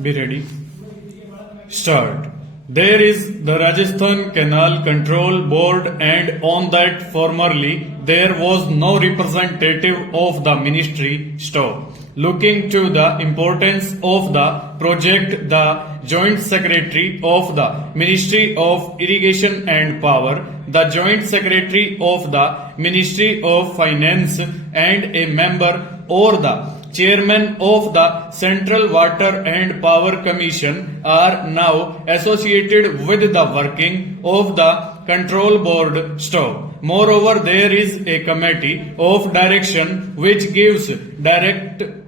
Be ready. Start. There is the Rajasthan Canal Control Board, and on that formerly there was no representative of the ministry. Stop. Looking to the importance of the project, the Joint Secretary of the Ministry of Irrigation and Power, the Joint Secretary of the Ministry of Finance, and a member or the Chairman of the Central Water and Power Commission are now associated with the working of the Control Board. Stop. Moreover, there is a committee of direction which gives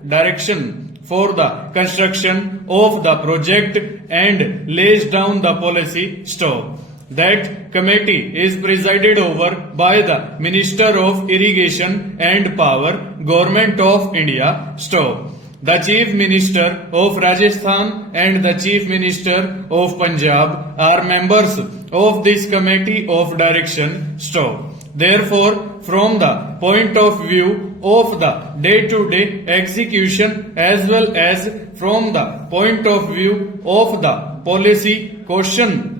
direction for the construction of the project and lays down the policy. Stop. That committee is presided over by the Minister of Irrigation and Power, Government of India. Stop. The Chief Minister of Rajasthan and the Chief Minister of Punjab are members of this committee of direction. Stop. Therefore, from the point of view of the day-to-day execution as well as from the point of view of the policy question,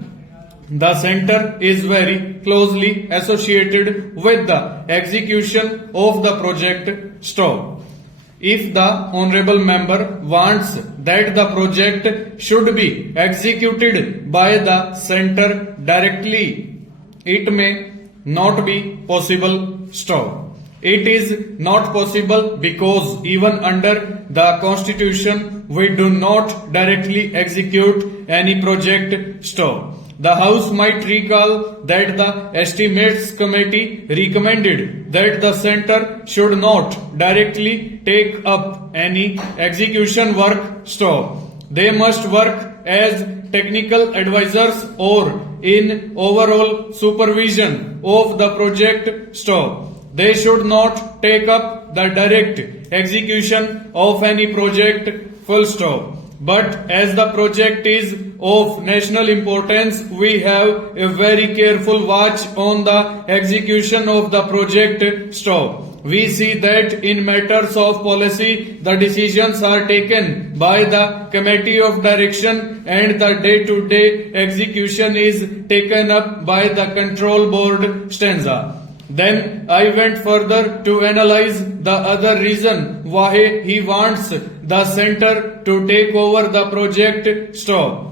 the center is very closely associated with the execution of the project. Stop. If the honorable member wants that the project should be executed by the center directly, it may not be possible. Stop. It is not possible because even under the constitution we do not directly execute any project. Stop. The House might recall that the Estimates Committee recommended that the Centre should not directly take up any execution work. Stop. They must work as technical advisors or in overall supervision of the project. Stop. They should not take up the direct execution of any project. Full stop. But as the project is of national importance, we have a very careful watch on the execution of the project. Stop. We see that in matters of policy, the decisions are taken by the Committee of Direction and the day-to-day execution is taken up by the Control Board. Stanza. Then I went further to analyze the other reason why he wants the center to take over the project. Stop.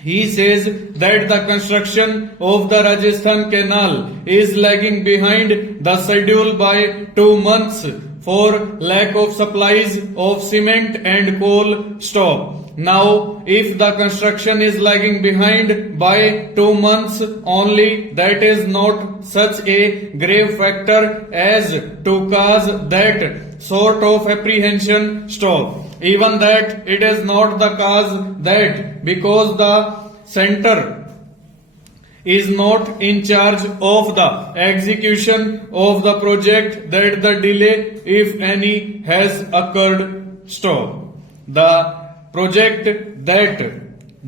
He says that the construction of the Rajasthan Canal is lagging behind the schedule by 2 months for lack of supplies of cement and coal. Stop. Now, if the construction is lagging behind by 2 months only, that is not such a grave factor as to cause that sort of apprehension. Stop. Even that it is not the cause that because the center is not in charge of the execution of the project that the delay, if any, has occurred. Stop. The project that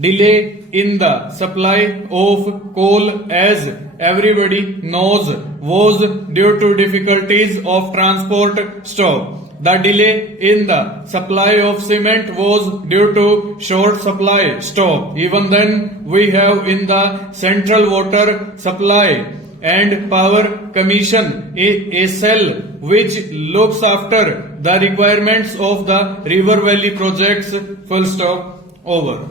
delay in the supply of coal, as everybody knows, was due to difficulties of transport. Stop. The delay in the supply of cement was due to short supply. Stop. Even then, we have in the Central Water Supply and Power Commission a cell which looks after the requirements of the river valley projects. Full stop. Over.